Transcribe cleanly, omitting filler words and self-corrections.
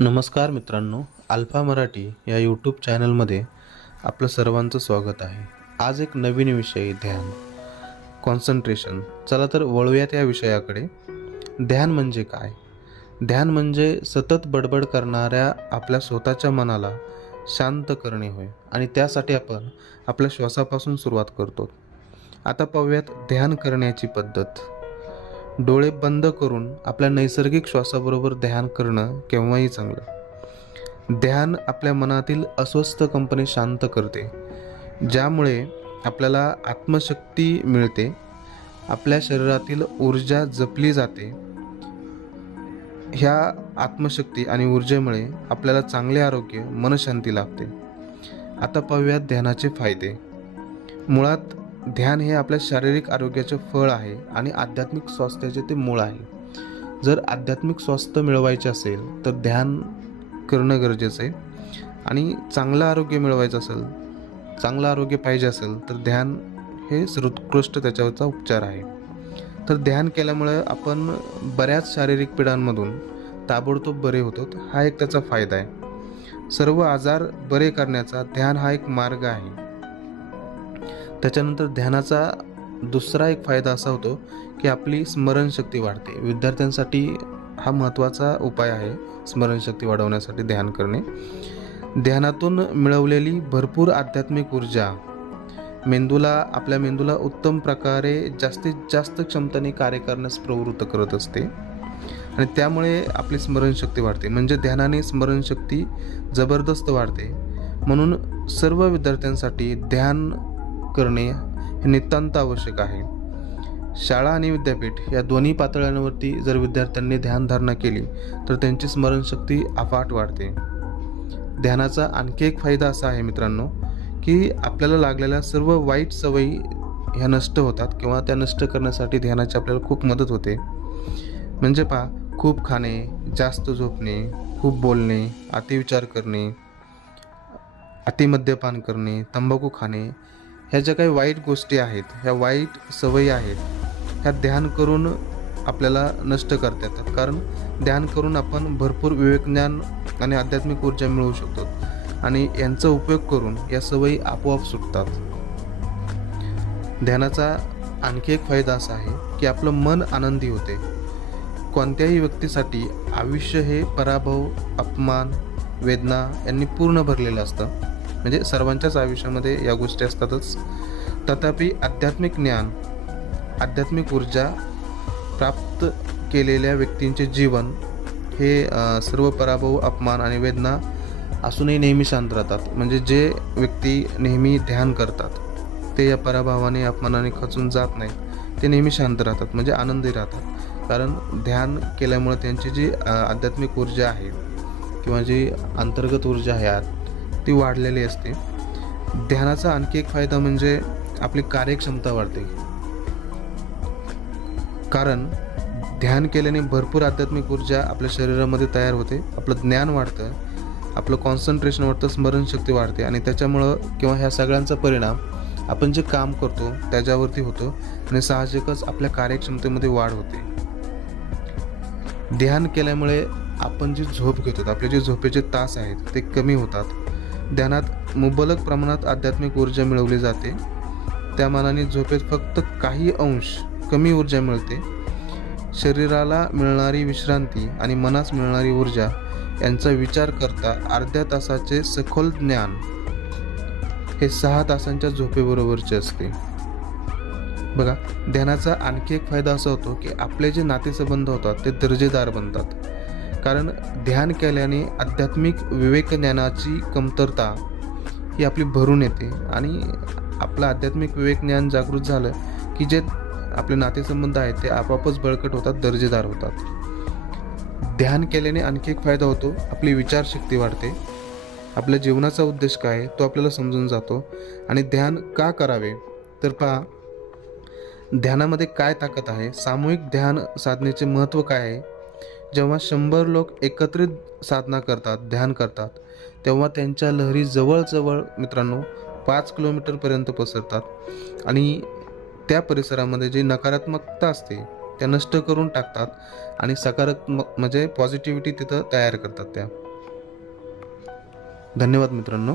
नमस्कार मित्रांनो, अल्फा मराठी या यूट्यूब चॅनलमध्ये आपलं सर्वांचं स्वागत आहे. आज एक नवीन विषय ध्यान, कॉन्सन्ट्रेशन. चला तर वळूयात या विषयाकडे. ध्यान म्हणजे काय? ध्यान म्हणजे सतत बडबड करणाऱ्या आपल्या स्वतःच्या मनाला शांत करणे होय, आणि त्यासाठी आपण आपल्या श्वासापासून सुरुवात करतो. आता पाहूयात ध्यान करण्याची पद्धत. डोळे बंद करून आपल्या नैसर्गिक श्वासाबरोबर ध्यान करणं केव्हाही चांगलं. ध्यान आपल्या मनातील अस्वस्थ कंपनी शांत करते, ज्यामुळे आपल्याला आत्मशक्ती मिळते, आपल्या शरीरातील ऊर्जा जपली जाते. ह्या आत्मशक्ती आणि ऊर्जेमुळे आपल्याला चांगले आरोग्य, मनशांती लाभते. आता पाहूयात ध्यानाचे फायदे. मुळात ध्यान हे आपल्या शारीरिक आरोग्याचे फळ आहे आणि आध्यात्मिक स्वास्थ्याचे ते मूळ आहे. जर आध्यात्मिक स्वास्थ्य मिळवायचे असेल तर ध्यान करणं गरजेचं आहे, आणि चांगलं आरोग्य मिळवायचं असेल, चांगलं आरोग्य पाहिजे असेल तर ध्यान हे सर्वोत्कृष्ट त्याच्यावरचा उपचार आहे. तर ध्यान केल्यामुळे आपण बऱ्याच शारीरिक पीडांमधून ताबडतोब बरे होतो. हा एक त्याचा फायदा आहे. सर्व आजार बरे करण्याचा ध्यान हा एक मार्ग आहे. त्याच्यानंतर ध्यानाचा दुसरा एक फायदा असा होतो की आपली स्मरणशक्ती वाढते. विद्यार्थ्यांसाठी हा महत्त्वाचा उपाय आहे स्मरणशक्ती वाढवण्यासाठी ध्यान करणे. ध्यानातून मिळवलेली भरपूर आध्यात्मिक ऊर्जा आपल्या मेंदूला उत्तम प्रकारे जास्तीत जास्त क्षमतेने कार्य करण्यास प्रवृत्त करत असते, आणि त्यामुळे आपली स्मरणशक्ती वाढते. म्हणजे ध्यानाने स्मरणशक्ती जबरदस्त वाढते. म्हणून सर्व विद्यार्थ्यांसाठी ध्यान करणे हे नितांत आवश्यक आहे. शाळा आणि विद्यापीठ या दोन्ही पातळ्यांवरती जर विद्यार्थ्यांनी ध्यानधारणा केली तर त्यांची स्मरणशक्ती अफाट वाढते. ध्यानाचा आणखी एक फायदा असा आहे मित्रांनो, की आपल्याला लागलेल्या सर्व वाईट सवयी ह्या नष्ट होतात, किंवा त्या नष्ट करण्यासाठी ध्यानाची आपल्याला खूप मदत होते. म्हणजे खूप खाणे, जास्त झोपणे, खूप बोलणे, अतिविचार करणे, अतिमद्यपान करणे, तंबाखू खाणे, ह्या ज्या काही वाईट गोष्टी आहेत, ह्या वाईट सवयी आहेत, ह्या ध्यान करून आपल्याला नष्ट करता येतात. कारण ध्यान करून आपण भरपूर विवेकज्ञान आणि आध्यात्मिक ऊर्जा मिळवू शकतो, आणि यांचा उपयोग करून या सवयी आपोआप सुटतात. ध्यानाचा आणखी एक फायदा असा आहे की आपलं मन आनंदी होते. कोणत्याही व्यक्तीसाठी आयुष्य हे पराभव, अपमान, वेदना यांनी पूर्ण भरलेलं असतं. म्हणजे सर्वांच्याच आयुष्यामध्ये या गोष्टी असतातच. तथापि आध्यात्मिक ज्ञान, आध्यात्मिक ऊर्जा प्राप्त केलेल्या व्यक्तींचे जीवन हे सर्व पराभव, अपमान आणि वेदना असूनही नेहमी शांत राहतात. म्हणजे जे व्यक्ती नेहमी ध्यान करतात ते या पराभवाने, अपमानाने खचून जात नाहीत. ते नेहमी शांत राहतात, म्हणजे आनंदी राहतात. कारण ध्यान केल्यामुळे त्यांची जी आध्यात्मिक ऊर्जा आहे, किंवा जी अंतर्गत ऊर्जा आहे ती वाढलेली असते. ध्यानाचा आणखी एक फायदा म्हणजे आपली कार्यक्षमता वाढते. कारण ध्यान केल्याने भरपूर आध्यात्मिक ऊर्जा आपल्या शरीरामध्ये तयार होते, आपलं ज्ञान वाढतं, आपलं कॉन्सन्ट्रेशन वाढतं, स्मरणशक्ती वाढते, आणि त्याच्यामुळं किंवा ह्या सगळ्यांचा परिणाम आपण जे काम करतो त्याच्यावरती होतो, आणि साहजिकच आपल्या कार्यक्षमतेमध्ये वाढ होते. ध्यान केल्यामुळे आपण जी झोप घेतो, आपले जे झोपेचे तास आहेत ते कमी होतात. ध्यानात मुबलक प्रमाणात आध्यात्मिक ऊर्जा मिळवली जाते. त्या मानाने झोपेत फक्त काही अंश कमी ऊर्जा मिळते. शरीराला मिळणारी विश्रांती आणि मनास मिळणारी ऊर्जा यांचा विचार करता अर्ध्या तासाचे सखोल ज्ञान हे 6 तासांच्या झोपेबरोबरचे असते. बघा, ध्यानाचा आणखी एक फायदा असा होतो की आपले जे नातेसंबंध होतात ते दर्जेदार बनतात. कारण ध्यान केल्याने आध्यात्मिक विवेकज्ञानाची कमतरता ही आपली भरून येते, आणि आपलं आध्यात्मिक विवेकज्ञान जागृत झालं की जे आपले नातेसंबंध आहेत ते आपोआपच बळकट होतात, दर्जेदार होतात. ध्यान केल्याने आणखी एक फायदा होतो, आपली विचारशक्ती वाढते. आपल्या जीवनाचा उद्देश काय आहे तो आपल्याला समजून जातो. आणि ध्यान का करावे तर ध्यानामध्ये काय ताकद आहे, सामूहिक ध्यान साधनेचे महत्त्व काय आहे. जेव्हा 100 लोक एकत्रित साधना करतात, ध्यान करतात, तेव्हा त्यांच्या लहरी जवळजवळ मित्रांनो 5 किलोमीटरपर्यंत पसरतात, आणि त्या परिसरामध्ये जी नकारात्मकता असते त्या नष्ट करून टाकतात, आणि सकारात्मक म्हणजे पॉझिटिव्हिटी तिथं तयार करतात त्या. धन्यवाद मित्रांनो.